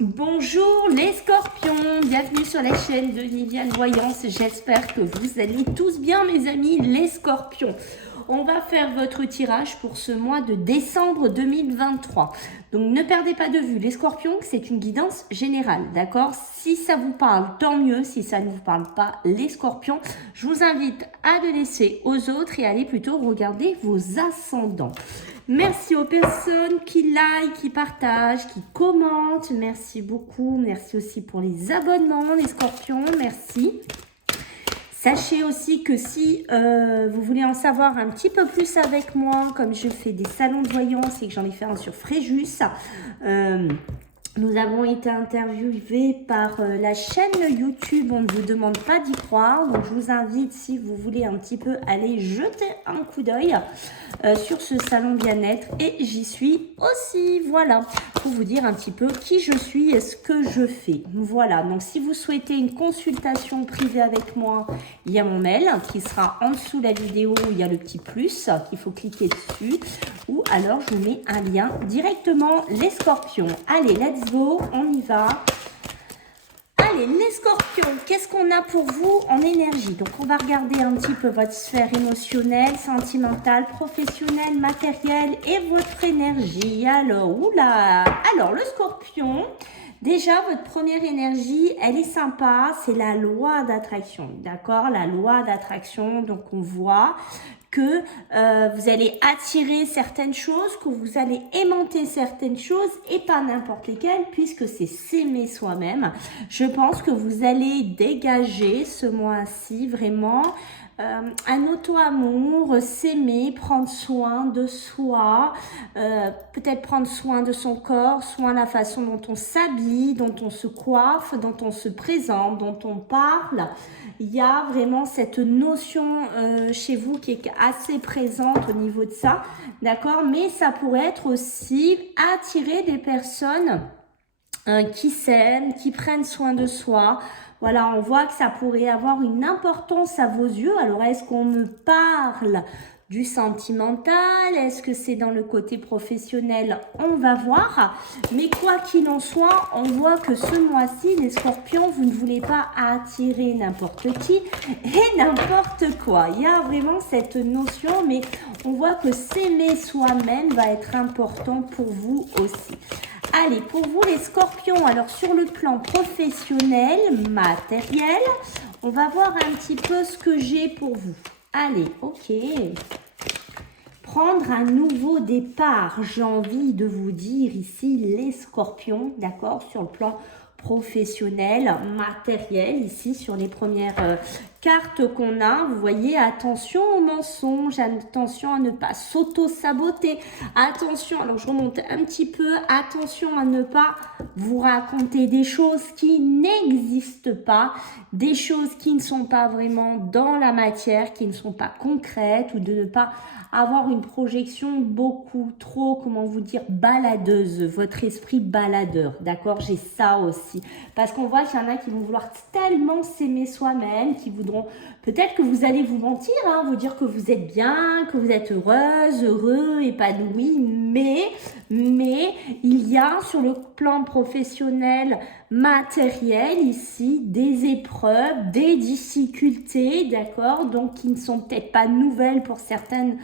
Bonjour les scorpions, bienvenue sur la chaîne de Viviane Voyance. J'espère que vous allez tous bien mes amis les scorpions. On va faire votre tirage pour ce mois de décembre 2023. Donc ne perdez pas de vue les scorpions, c'est une guidance générale, d'accord? Si ça vous parle, tant mieux. Si ça ne vous parle pas les scorpions, je vous invite à le laisser aux autres et aller plutôt regarder vos ascendants. Merci aux personnes qui like, qui partagent, qui commentent. Merci beaucoup. Merci aussi pour les abonnements, les scorpions. Merci. Sachez aussi que si vous voulez en savoir un petit peu plus avec moi, comme je fais des salons de voyance et que j'en ai fait un sur Fréjus, nous avons été interviewés par la chaîne YouTube. On ne vous demande pas d'y croire. Donc, je vous invite, si vous voulez un petit peu, aller jeter un coup d'œil sur ce salon bien-être. Et j'y suis aussi. Voilà, pour vous dire un petit peu qui je suis et ce que je fais. Voilà, donc si vous souhaitez une consultation privée avec moi, il y a mon mail qui sera en dessous de la vidéo. Il y a le petit plus qu'il faut cliquer dessus. Ou alors, je vous mets un lien directement, les scorpions. Allez, let's go, on y va. Allez, les scorpions, qu'est-ce qu'on a pour vous en énergie? Donc, on va regarder un petit peu votre sphère émotionnelle, sentimentale, professionnelle, matérielle et votre énergie. Alors, oula, alors le scorpion, déjà, votre première énergie, elle est sympa, c'est la loi d'attraction, d'accord? La loi d'attraction, donc on voit que vous allez attirer certaines choses, que vous allez aimanter certaines choses et pas n'importe lesquelles puisque c'est s'aimer soi-même. Je pense que vous allez dégager ce mois-ci vraiment un auto-amour, s'aimer, prendre soin de soi, peut-être prendre soin de son corps, soin de la façon dont on s'habille, dont on se coiffe, dont on se présente, dont on parle. Il y a vraiment cette notion chez vous qui est assez présente au niveau de ça, d'accord? Mais ça pourrait être aussi attirer des personnes qui s'aiment, qui prennent soin de soi. Voilà, on voit que ça pourrait avoir une importance à vos yeux. Alors, est-ce qu'on me parle du sentimental? Est-ce que c'est dans le côté professionnel? On va voir. Mais quoi qu'il en soit, on voit que ce mois-ci, les scorpions, vous ne voulez pas attirer n'importe qui et n'importe quoi. Il y a vraiment cette notion, mais on voit que s'aimer soi-même va être important pour vous aussi. Allez, pour vous les scorpions, alors sur le plan professionnel, matériel, on va voir un petit peu ce que j'ai pour vous. Allez, ok. Prendre un nouveau départ, j'ai envie de vous dire ici les scorpions, d'accord, sur le plan professionnel, matériel, ici sur les premières cartes qu'on a, vous voyez, attention aux mensonges, attention à ne pas s'auto-saboter, attention, alors je remonte un petit peu, attention à ne pas vous raconter des choses qui n'existent pas, des choses qui ne sont pas vraiment dans la matière, qui ne sont pas concrètes, ou de ne pas avoir une projection beaucoup trop, comment vous dire, baladeuse, votre esprit baladeur, d'accord? J'ai ça aussi, parce qu'on voit qu'il y en a qui vont vouloir tellement s'aimer soi-même, qui voudront, peut-être que vous allez vous mentir, hein, vous dire que vous êtes bien, que vous êtes heureuse, heureux, épanoui, mais il y a sur le plan professionnel, matériel ici, des épreuves, des difficultés, d'accord, donc qui ne sont peut-être pas nouvelles pour certaines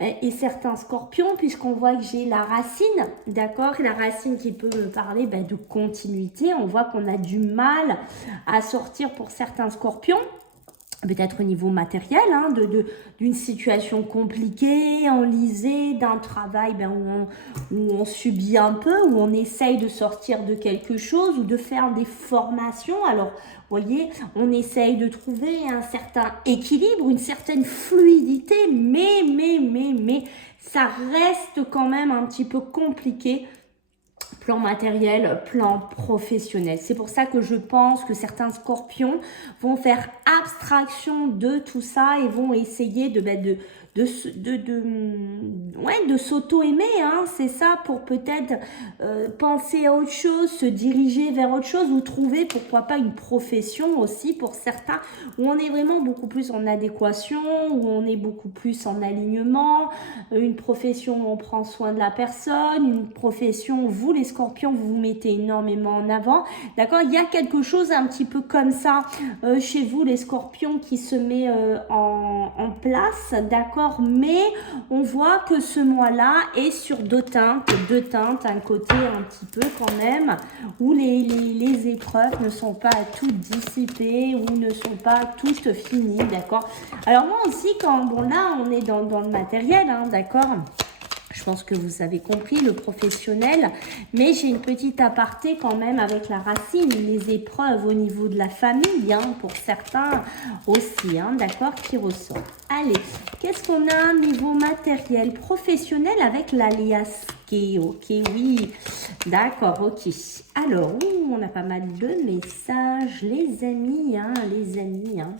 et certains scorpions, puisqu'on voit que j'ai la racine, d'accord, la racine qui peut me parler de continuité. On voit qu'on a du mal à sortir pour certains scorpions, peut-être au niveau matériel, hein, d'une situation compliquée, enlisée, d'un travail où on subit un peu, où on essaye de sortir de quelque chose ou de faire des formations. Alors, vous voyez, on essaye de trouver un certain équilibre, une certaine fluidité, mais ça reste quand même un petit peu compliqué, plan matériel, plan professionnel. C'est pour ça que je pense que certains scorpions vont faire abstraction de tout ça et vont essayer de de s'auto-aimer, hein, c'est ça, pour peut-être penser à autre chose, se diriger vers autre chose, ou trouver, pourquoi pas, une profession aussi pour certains, où on est vraiment beaucoup plus en adéquation, où on est beaucoup plus en alignement, une profession où on prend soin de la personne, une profession où vous, les scorpions, vous vous mettez énormément en avant, d'accord? Il y a quelque chose un petit peu comme ça chez vous, les scorpions, qui se met en place, d'accord? Mais on voit que ce mois-là est sur deux teintes, un côté un petit peu quand même, où les épreuves ne sont pas toutes dissipées, ou ne sont pas toutes finies, d'accord? Alors moi aussi, quand, bon là, on est dans le matériel, hein, d'accord? Je pense que vous avez compris, le professionnel, mais j'ai une petite aparté quand même avec la racine, les épreuves au niveau de la famille, hein, pour certains aussi, hein, d'accord, qui ressort. Allez, qu'est-ce qu'on a niveau matériel professionnel avec l'alias? Ok, oui, d'accord, ok. Alors, on a pas mal de messages, les amis, hein, les amis, hein.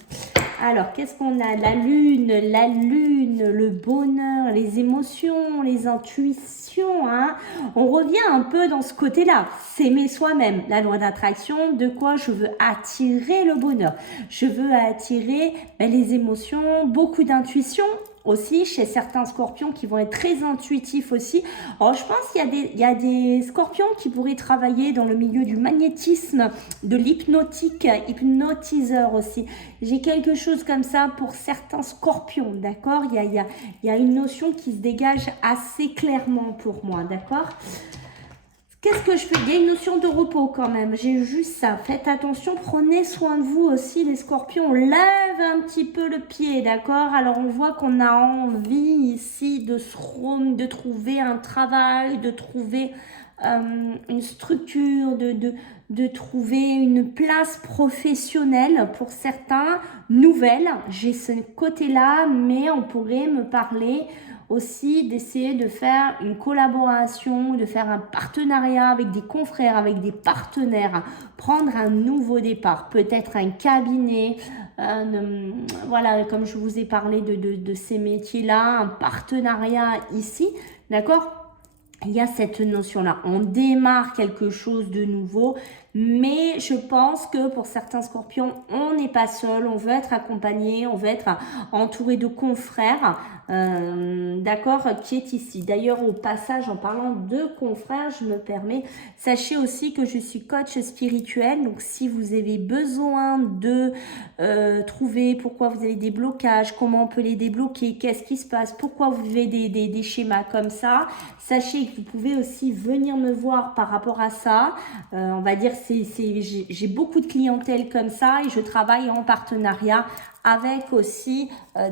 Alors, qu'est-ce qu'on a? La lune, le bonheur, les émotions, les intuitions, hein. On revient un peu dans ce côté-là. S'aimer soi-même, la loi d'attraction, de quoi je veux attirer le bonheur. Je veux attirer les émotions, beaucoup d'intuition aussi chez certains scorpions qui vont être très intuitifs aussi. Alors, je pense qu'il y a des scorpions qui pourraient travailler dans le milieu du magnétisme, de l'hypnotique, hypnotiseur aussi. J'ai quelque chose comme ça pour certains scorpions, d'accord? Il y a une notion qui se dégage assez clairement pour moi, d'accord? Qu'est-ce que je fais? Il y a une notion de repos quand même. J'ai juste ça. Faites attention, prenez soin de vous aussi, les scorpions. On lève un petit peu le pied, d'accord? Alors, on voit qu'on a envie ici de trouver un travail, de trouver une structure, de trouver une place professionnelle pour certains, nouvelle. J'ai ce côté-là, mais on pourrait me parler aussi d'essayer de faire une collaboration, de faire un partenariat avec des confrères, avec des partenaires, prendre un nouveau départ, peut-être un cabinet, voilà, comme je vous ai parlé de ces métiers-là, un partenariat ici, d'accord? Il y a cette notion-là, on démarre quelque chose de nouveau, mais je pense que pour certains scorpions, on n'est pas seul, on veut être accompagné, on veut être entouré de confrères, d'accord, qui est ici. D'ailleurs, au passage, en parlant de confrères, je me permets, sachez aussi que je suis coach spirituel, donc si vous avez besoin de trouver pourquoi vous avez des blocages, comment on peut les débloquer, qu'est-ce qui se passe, pourquoi vous vivez des schémas comme ça, sachez que vous pouvez aussi venir me voir par rapport à ça. On va dire, j'ai beaucoup de clientèle comme ça et je travaille en partenariat avec aussi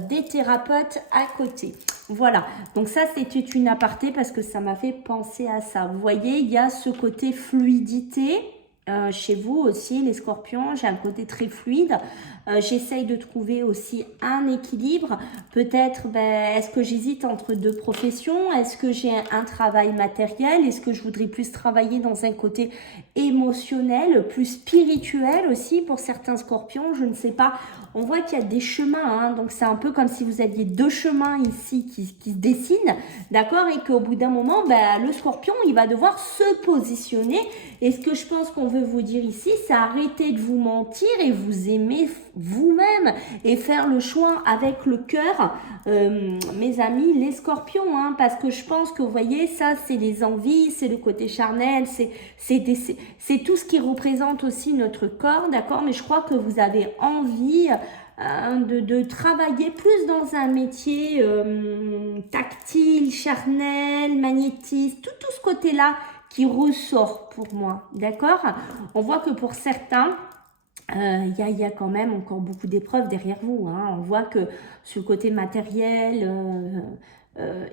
des thérapeutes à côté. Voilà, donc ça c'était une aparté parce que ça m'a fait penser à ça. Vous voyez, il y a ce côté fluidité. Chez vous aussi, les scorpions, j'ai un côté très fluide. J'essaye de trouver aussi un équilibre. Peut-être, est-ce que j'hésite entre deux professions? Est-ce que j'ai un travail matériel? Est-ce que je voudrais plus travailler dans un côté émotionnel, plus spirituel aussi pour certains scorpions? Je ne sais pas. On voit qu'il y a des chemins, hein, donc c'est un peu comme si vous aviez deux chemins ici qui se dessinent, d'accord? Et qu'au bout d'un moment, le scorpion, il va devoir se positionner. Et ce que je pense qu'on veut vous dire ici, c'est arrêter de vous mentir et vous aimer vous-même et faire le choix avec le cœur, mes amis, les scorpions, hein, parce que je pense que vous voyez, ça, c'est les envies, c'est le côté charnel, c'est tout ce qui représente aussi notre corps, d'accord? Mais je crois que vous avez envie de travailler plus dans un métier tactile, charnel, magnétiste, tout ce côté-là qui ressort pour moi, d'accord? On voit que pour certains, il y a quand même encore beaucoup d'épreuves derrière vous, hein. On voit que sur le côté matériel,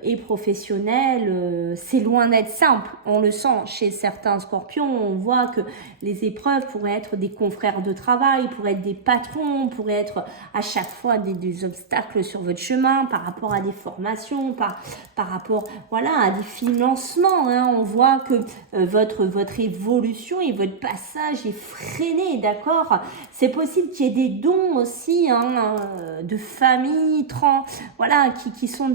et professionnel, c'est loin d'être simple. On le sent chez certains scorpions, on voit que les épreuves pourraient être des confrères de travail, pourraient être des patrons, pourraient être à chaque fois des obstacles sur votre chemin par rapport à des formations, par rapport voilà, à des financements. Hein. On voit que votre évolution et votre passage est freiné, d'accord? C'est possible qu'il y ait des dons aussi hein, de famille, voilà, qui sont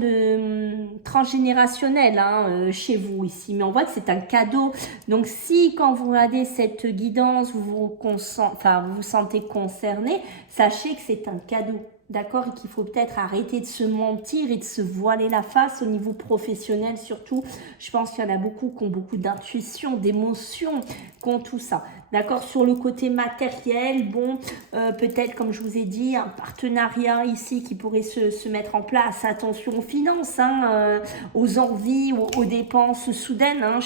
transgénérationnels hein, chez vous ici. Mais on voit que c'est un cadeau. Donc si quand vous regardez cette guidance, vous vous sentez concerné, sachez que c'est un cadeau. D'accord, et qu'il faut peut-être arrêter de se mentir et de se voiler la face au niveau professionnel surtout. Je pense qu'il y en a beaucoup qui ont beaucoup d'intuition, d'émotion, qui ont tout ça. D'accord, sur le côté matériel, bon, peut-être comme je vous ai dit, un partenariat ici qui pourrait se mettre en place. Attention aux finances, hein, aux envies, aux dépenses soudaines. Hein,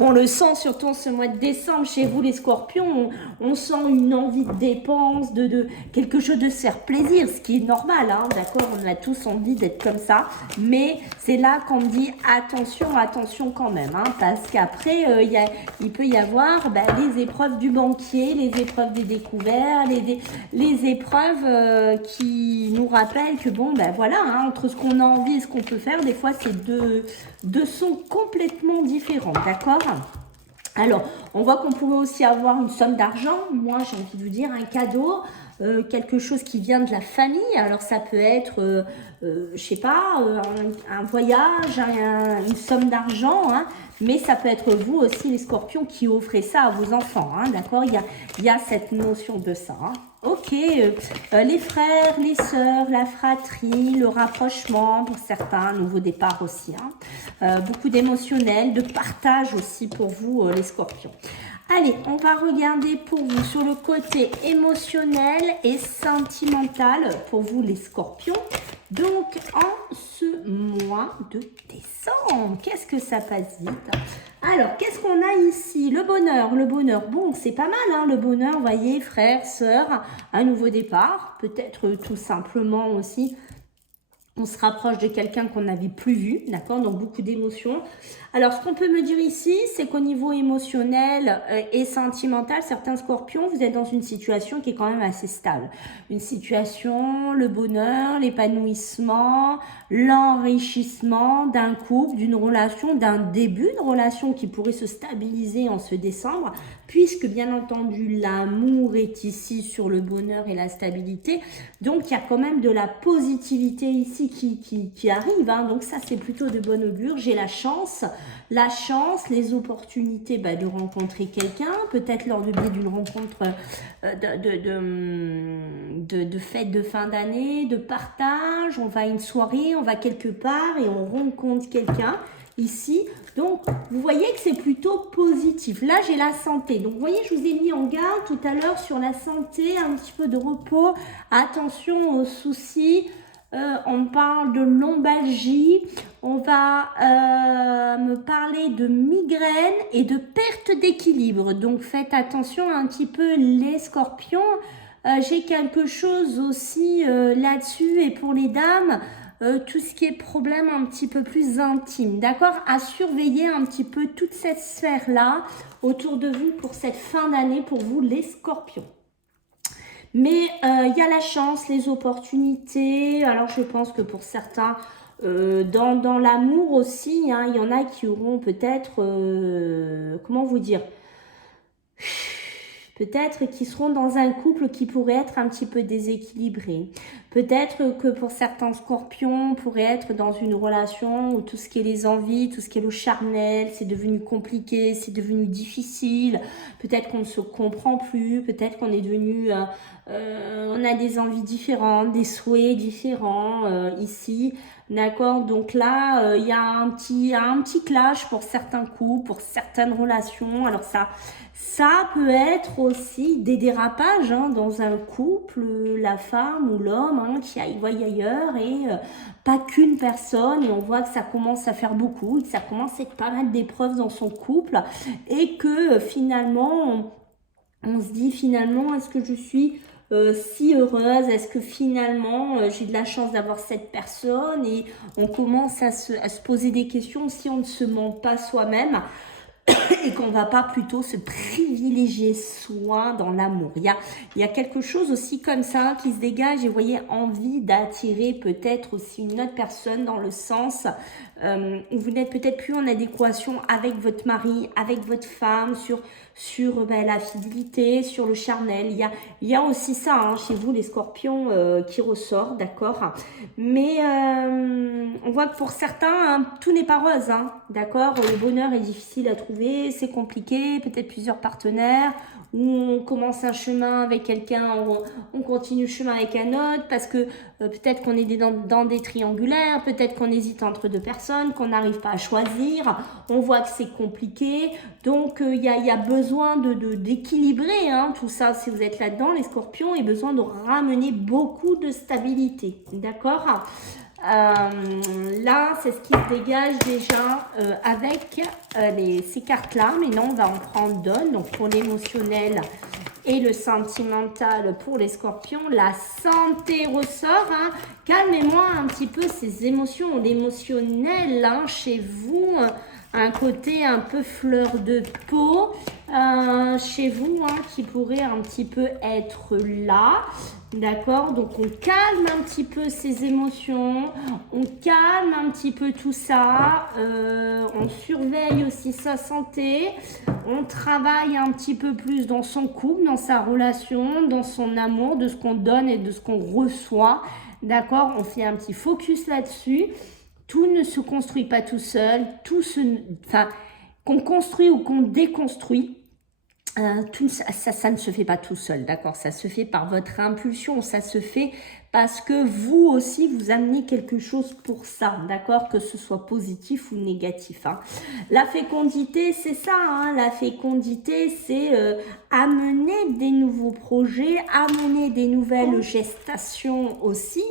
on le sent surtout en ce mois de décembre chez vous les scorpions. On sent une envie de dépense, de quelque chose de se faire plaisir. Ce qui est normal, hein, d'accord, on a tous envie d'être comme ça, mais c'est là qu'on me dit attention quand même, hein, parce qu'après, il peut y avoir les épreuves du banquier, les épreuves des découvertes, les épreuves qui nous rappellent que bon, voilà, hein, entre ce qu'on a envie et ce qu'on peut faire, des fois, c'est deux sons complètement différents, d'accord ? Alors, on voit qu'on pourrait aussi avoir une somme d'argent, moi j'ai envie de vous dire un cadeau, quelque chose qui vient de la famille. Alors ça peut être, je sais pas, un voyage, une somme d'argent, hein, mais ça peut être vous aussi les scorpions qui offrez ça à vos enfants, hein, d'accord, il y a cette notion de ça. Hein. Ok, les frères, les sœurs, la fratrie, le rapprochement pour certains, un nouveau départ aussi. Hein. Beaucoup d'émotionnel, de partage aussi pour vous les scorpions. Allez, on va regarder pour vous sur le côté émotionnel et sentimental pour vous les scorpions. Donc, en ce mois de décembre, qu'est-ce que ça passe vite? Alors, qu'est-ce qu'on a ici? Le bonheur, bon, c'est pas mal, hein, le bonheur, vous voyez, frères, sœurs, un nouveau départ, peut-être tout simplement aussi, on se rapproche de quelqu'un qu'on n'avait plus vu, d'accord, donc beaucoup d'émotions. Alors, ce qu'on peut me dire ici, c'est qu'au niveau émotionnel et sentimental, certains scorpions, vous êtes dans une situation qui est quand même assez stable. Une situation, le bonheur, l'épanouissement, l'enrichissement d'un couple, d'une relation, d'un début de relation qui pourrait se stabiliser en ce décembre, puisque bien entendu, l'amour est ici sur le bonheur et la stabilité. Donc, il y a quand même de la positivité ici qui arrive. Hein. Donc, ça, c'est plutôt de bon augure. J'ai la chance, les opportunités de rencontrer quelqu'un, peut-être lors du biais d'une rencontre de fête de fin d'année, de partage, on va à une soirée, on va quelque part et on rencontre quelqu'un ici. Donc, vous voyez que c'est plutôt positif. Là, j'ai la santé. Donc, vous voyez, je vous ai mis en garde tout à l'heure sur la santé, un petit peu de repos. Attention aux soucis. On parle de lombalgie, on va me parler de migraine et de perte d'équilibre. Donc faites attention un petit peu les scorpions. J'ai quelque chose aussi là-dessus et pour les dames, tout ce qui est problème un petit peu plus intime. D'accord? À surveiller un petit peu toute cette sphère-là autour de vous pour cette fin d'année pour vous les scorpions. Mais il y a la chance, les opportunités. Alors, je pense que pour certains, dans l'amour aussi, hein, il y en a qui auront peut-être, comment vous dire, peut-être qu'ils seront dans un couple qui pourrait être un petit peu déséquilibré. Peut-être que pour certains scorpions, pourraient être dans une relation où tout ce qui est les envies, tout ce qui est le charnel, c'est devenu compliqué, c'est devenu difficile. Peut-être qu'on ne se comprend plus, peut-être qu'on est devenu... on a des envies différentes, des souhaits différents ici. D'accord, donc là, il y a un petit clash pour certains couples, pour certaines relations. Alors ça peut être aussi des dérapages hein, dans un couple, la femme ou l'homme hein, qui voit ailleurs et pas qu'une personne. Et on voit que ça commence à faire beaucoup, que ça commence à être pas mal d'épreuves dans son couple et que finalement, on se dit finalement, est-ce que je suis si heureuse? Est-ce que finalement j'ai de la chance d'avoir cette personne? Et on commence à se poser des questions si on ne se ment pas soi-même et qu'on va pas plutôt se privilégier soi dans l'amour. Il y a quelque chose aussi comme ça qui se dégage et vous voyez, envie d'attirer peut-être aussi une autre personne dans le sens où vous n'êtes peut-être plus en adéquation avec votre mari, avec votre femme, sur la fidélité, sur le charnel. Il y a aussi ça hein, chez vous les scorpions qui ressort, d'accord. Mais on voit que pour certains, hein, tout n'est pas rose, hein, d'accord. Le bonheur est difficile à trouver, c'est compliqué, peut-être plusieurs partenaires, ou on commence un chemin avec quelqu'un, on continue le chemin avec un autre, parce que peut-être qu'on est dans des triangulaires, peut-être qu'on hésite entre deux personnes, qu'on n'arrive pas à choisir, on voit que c'est compliqué, donc il y a besoin d'équilibrer hein, tout ça, si vous êtes là-dedans, les scorpions, et besoin de ramener beaucoup de stabilité, d'accord. Là, c'est ce qui se dégage déjà avec ces cartes-là. Mais non, on va en prendre d'autres. Donc, pour l'émotionnel et le sentimental pour les scorpions, la santé ressort. Hein. Calmez-moi un petit peu ces émotions. L'émotionnel, hein, chez vous, un côté un peu fleur de peau chez vous hein, qui pourrait un petit peu être là. D'accord, donc on calme un petit peu ses émotions, on calme un petit peu tout ça, on surveille aussi sa santé, on travaille un petit peu plus dans son couple, dans sa relation, dans son amour, de ce qu'on donne et de ce qu'on reçoit. D'accord, on fait un petit focus là-dessus. Tout ne se construit pas tout seul, qu'on construit ou qu'on déconstruit. Ça ne se fait pas tout seul, d'accord? Ça se fait par votre impulsion, ça se fait parce que vous aussi, vous amenez quelque chose pour ça, d'accord? Que ce soit positif ou négatif. Hein. La fécondité, c'est ça, hein? La fécondité, c'est amener des nouveaux projets, amener des nouvelles gestations aussi.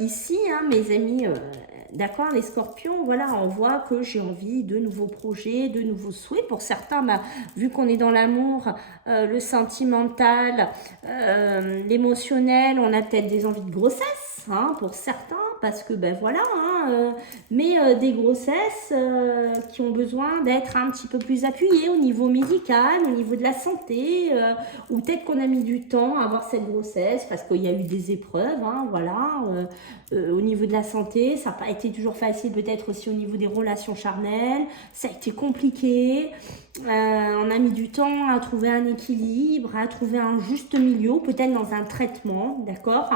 Ici, hein, mes amis... D'accord, les scorpions, voilà, on voit que j'ai envie de nouveaux projets, de nouveaux souhaits. Pour certains, vu qu'on est dans l'amour, le sentimental, l'émotionnel, on a peut-être des envies de grossesse, hein, pour certains, parce que, voilà, hein, mais des grossesses qui ont besoin d'être un petit peu plus appuyées au niveau médical, au niveau de la santé, ou peut-être qu'on a mis du temps à avoir cette grossesse parce qu'il y a eu des épreuves, hein, voilà, au niveau de la santé, ça n'a pas été toujours facile, peut-être aussi au niveau des relations charnelles, ça a été compliqué, on a mis du temps à trouver un équilibre, à trouver un juste milieu, peut-être dans un traitement, d'accord,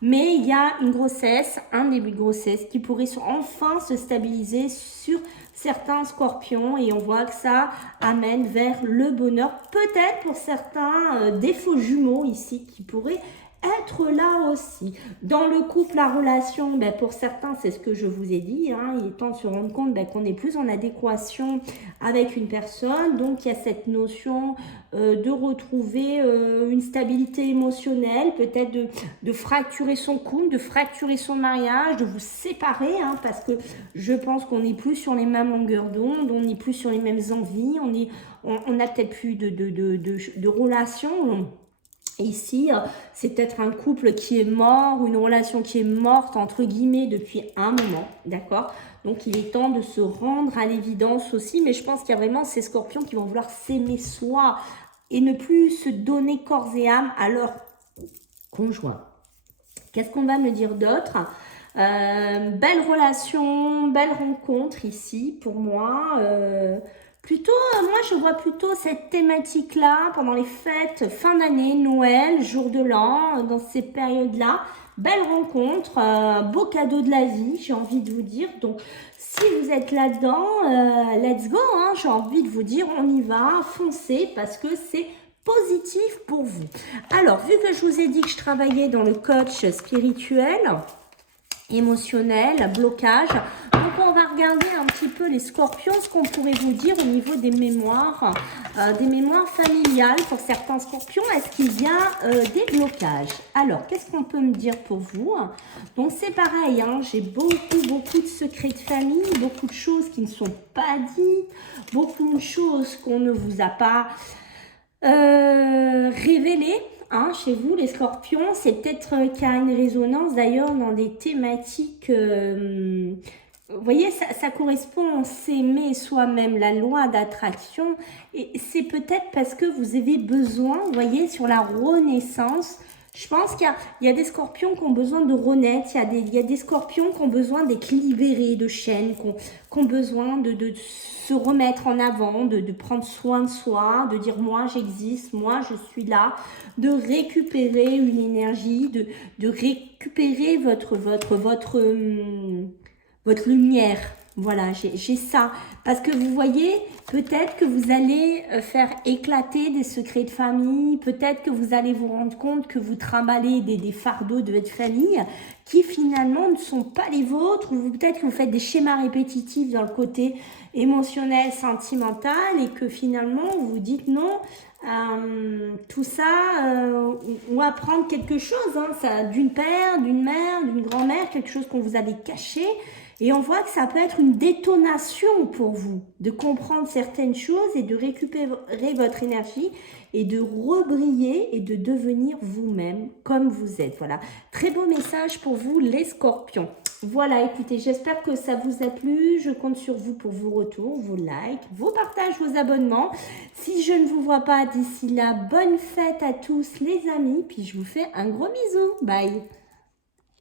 mais il y a une grossesse, un début de grossesse qui pourrait enfin se stabiliser sur certains scorpions et on voit que ça amène vers le bonheur, peut-être pour certains des faux jumeaux ici qui pourraient être là aussi. Dans le couple, la relation, pour certains, c'est ce que je vous ai dit, hein, il est temps de se rendre compte qu'on est plus en adéquation avec une personne, donc il y a cette notion de retrouver une stabilité émotionnelle, peut-être de fracturer son couple, de fracturer son mariage, de vous séparer, hein, parce que je pense qu'on n'est plus sur les mêmes longueurs d'onde, on n'est plus sur les mêmes envies, on n'a peut-être plus de relations. Ici, c'est peut-être un couple qui est mort, une relation qui est morte, entre guillemets, depuis un moment, d'accord? Donc, il est temps de se rendre à l'évidence aussi, mais je pense qu'il y a vraiment ces scorpions qui vont vouloir s'aimer soi et ne plus se donner corps et âme à leur conjoint. Qu'est-ce qu'on va me dire d'autre? Belle relation, belle rencontre ici, pour moi. Plutôt, moi je vois plutôt cette thématique-là pendant les fêtes, fin d'année, Noël, jour de l'an, dans ces périodes-là. Belle rencontre, beau cadeau de la vie, j'ai envie de vous dire. Donc, si vous êtes là-dedans, let's go, hein, j'ai envie de vous dire, on y va, foncez, parce que c'est positif pour vous. Alors, vu que je vous ai dit que je travaillais dans le coach spirituel, émotionnel, blocage. Donc, on va regarder un petit peu les scorpions, ce qu'on pourrait vous dire au niveau des mémoires familiales pour certains scorpions. Est-ce qu'il y a des blocages? Alors, qu'est-ce qu'on peut me dire pour vous? Donc, c'est pareil, hein, j'ai beaucoup de secrets de famille, beaucoup de choses qui ne sont pas dites, beaucoup de choses qu'on ne vous a pas révélées, hein, chez vous, les scorpions, c'est peut-être qu'il y a une résonance d'ailleurs dans des thématiques. Vous voyez, ça correspond à s'aimer soi-même, la loi d'attraction. Et c'est peut-être parce que vous avez besoin, vous voyez, sur la renaissance. Je pense qu'il y a des scorpions qui ont besoin de renaître, il y a des scorpions qui ont besoin d'être libérés de chaînes, qui ont besoin de se remettre en avant, de prendre soin de soi, de dire moi j'existe, moi je suis là, de récupérer une énergie, de récupérer votre lumière. Voilà, j'ai ça. Parce que vous voyez, peut-être que vous allez faire éclater des secrets de famille, peut-être que vous allez vous rendre compte que vous trimballez des fardeaux de votre famille qui finalement ne sont pas les vôtres, ou peut-être que vous faites des schémas répétitifs dans le côté émotionnel, sentimental, et que finalement vous vous dites non, tout ça, on va apprendre quelque chose, hein, ça, d'une père, d'une mère, d'une grand-mère, quelque chose qu'on vous avait caché. Et on voit que ça peut être une détonation pour vous de comprendre certaines choses et de récupérer votre énergie et de rebriller et de devenir vous-même comme vous êtes. Voilà, très beau message pour vous les scorpions. Voilà, écoutez, j'espère que ça vous a plu. Je compte sur vous pour vos retours, vos likes, vos partages, vos abonnements. Si je ne vous vois pas d'ici là, bonne fête à tous les amis. Puis je vous fais un gros bisou. Bye.